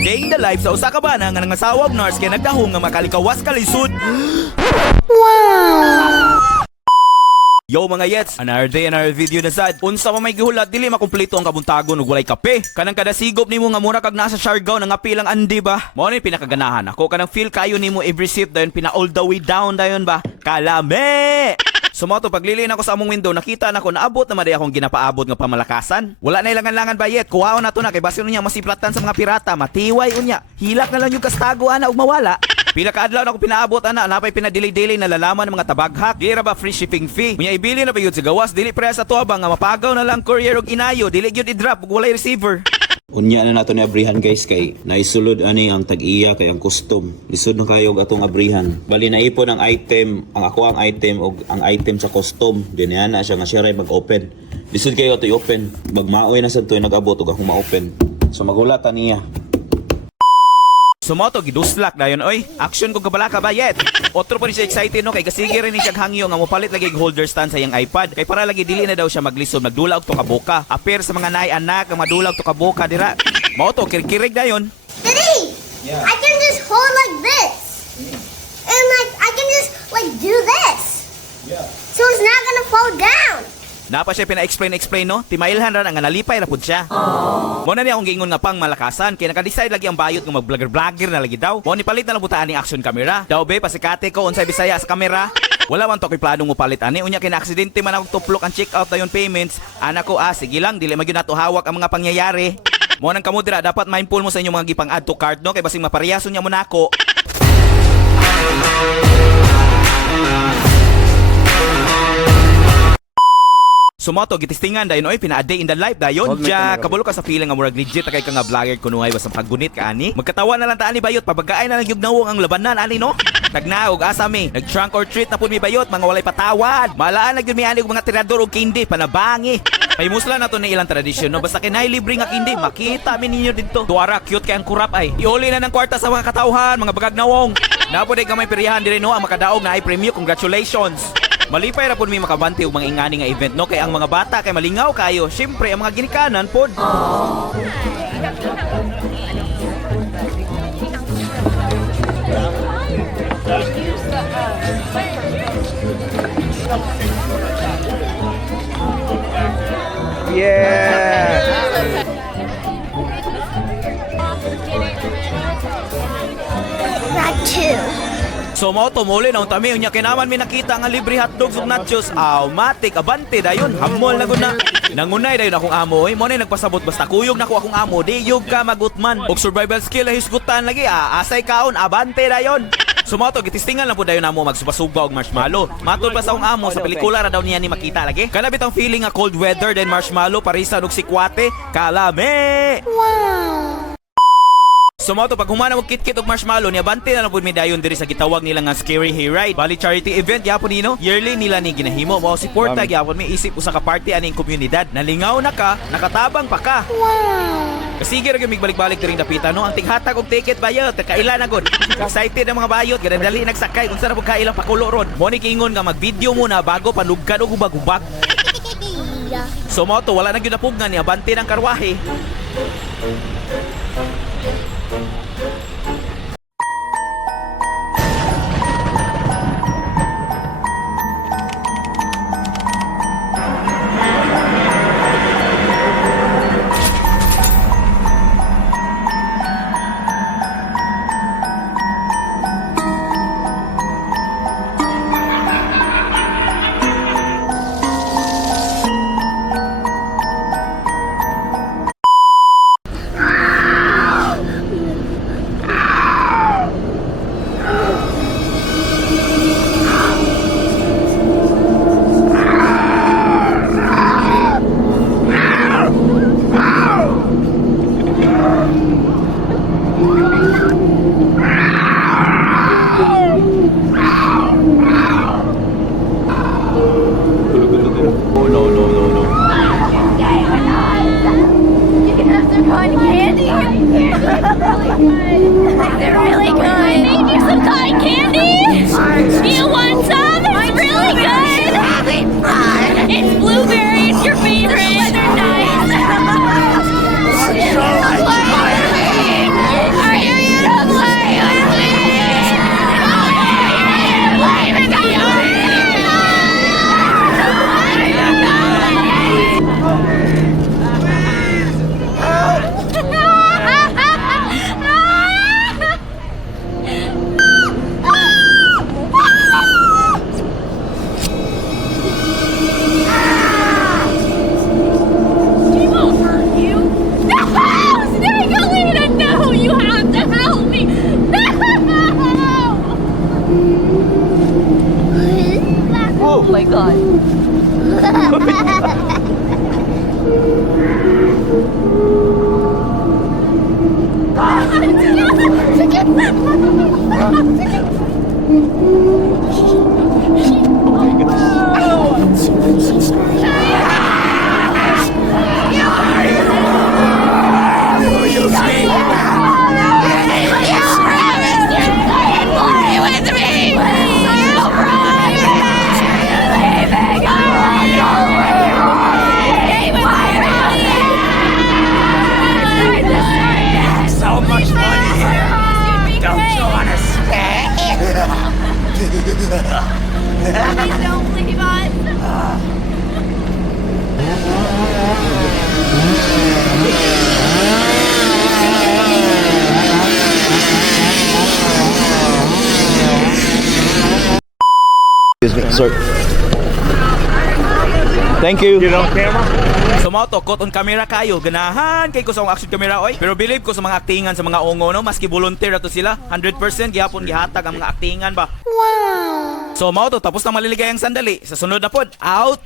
day in the life sa usa ka bana nga nangasawag nurse kay nagdahong nga makalikawas kalisod. Yo mga yets, another day, another video na sad. Unsa pa may gihulat, dili makumpleto ang kabuntagon ug walay kape. Kanang kada sigop nimo nga mura kag nasa Siargao nga pilang andi ba? Mao ni pinakaganahan ako kanang feel kayo nimo every sip dayon pina all the way down dayon ba? Kalame! Sumoto paglilin ako sa among window, nakita na ko naabot na maday akong ginapaabot nga pamalakasan. Wala na ilangan-langan bayet, kuhaon na to na kay basin niya masiplatan sa mga pirata, matiway unya. Hilak na lang yung kastago ana ug mawala. Pila ka adlaw na ko pinaabot ana, napay pinadili-dili na lalaman ng mga tabaghak. Di ra ba free shipping fee? Unya ibili na ba yun sa gawas, dili pre sa tuwa ba nga mapagaw na lang courier og inayo, dili gyud i-drop ug walay receiver. Unya na nato ni abrihan guys kay naisulod ani ang tag-iya kay ang custom. Lisod na kayo og atong abrihan. Bali naipon ang item, ang ako ang item og ang item sa custom. Dinyan na siya nga siya ray mag-open. Lisod kayo to i-open. Magmaoy na sad to nag-abot og akong ma-open. So magulatan niya. Sumoto giduslak dayon oy. Action ko kabalaka bayet. Otro pa rin siya excited no kay kasige rin ni siyang hangyo nga mopalit lagi og holder stand sa iyang iPad. Kay para lagi dili na daw siya maglisod, magdula og to ka boka. Appear sa mga nay anak nga madula og to ka boka dira. Mao to kirkirig dayon. Daddy, Yeah. I can just hold like this. And like, I can just like do this. Yeah. So it's not gonna fall down. Napa siya pina-explain no? Timailhan ra nga nalipay ra pud siya. Mo na niya akong giingon nga pang malakasan kay naka-decide lagi ang bayot nga mag-vlogger na lagi daw. Mo ni palit na lang butaan ni action camera. Daw be pasikate ko unsay bisaya sa camera. Wala man to kay planong mo palit ani unya kay na-aksidente man ako tuplok ang check out dayon payments. Ana ko sige lang dili magyud nato hawak ang mga pangyayari. Mo nang kamo dira dapat mindful mo sa inyong mga gipang add to cart no kay basing maparehason niya mo nako. Sumoto gitistingan dayon oy pina-a-day in the life dayon ja kabalo ka sa feeling nga murag legit kay ka nga vlogger kunuhay basta paggunit ka ani magkatawa na lang ta ani bayot pabagaay na lang yung nawong ang labanan ani no nagnaog asa mi nag trunk or treat na pud mi bayot mga walay patawad malaan na gyud mi ani og mga tirador og candy panabangi may musla na to na ilang tradisyon no basta kinay libre nga candy makita mi ninyo didto tuara cute kay ang kurap ay iuli na ng kwarta sa mga katawhan mga bagag nawong napod ay gamay peryahan dire no ang makadaog na ay premyo congratulations. Malipay ra pud mi makabante og mga ingani nga event no kay ang mga bata kay malingaw kayo. Syempre ang mga ginikanan pod. Yeah. That too. So mo tumuli na untami unya kinaman mi nakita nga libre hotdogs ug nachos. Matik abante dayon hamol na gud na. Nangunay dayon akong amo mo ni nagpasabot basta kuyog nako akong amo di yug ka magutman. Og survival skill hisgutan lagi asay kaon abante dayon. Sumoto gitistingan lang po dayon namo magsubasuba og marshmallow. Matod pa sa akong amo sa pelikula ra daw niya ni makita lagi. Kana bitang feeling nga cold weather then marshmallow parisan og sikwate. Kalame. Wow. Sumoto pag humana mo kit-kit og marshmallow niya bante na lang pud mi dayon diri sa gitawag nila nga scary hayride. Bali charity event gyapon nino. Yearly nila ni ginahimo mao suporta gyapon mi isip usa ka party aning komunidad. Nalingaw na ka, nakatabang pa ka. Wow. Kasige ra gyud migbalik-balik diring dapita no ang tinghatag og ticket bayot kaila na gud. Excited ang mga bayot kada dali nagsakay unsa na pud kailang pakulo ron. Mo ni kingon nga mag-video muna bago panugkan og hubag-hubag. Sumoto wala na gyud napugnan niya bante ng karwahe. They're really good. I made you some cotton candy. You want some? It's really good. It's blueberry. It's your favorite. They're nice. So much money here. Don't you want to stay? Please don't leave us. Excuse me, sir. Thank you. So mo to, caught on camera kayo. Ganahan kay ko sa akong action camera oy. Pero believe ko sa mga aktingan sa mga ongo no, maski volunteer ato sila, 100% gihapon gihatag ang mga aktingan ba. Wow. So mo to, tapos na maliligayang sandali. Sa sunod na pod, out.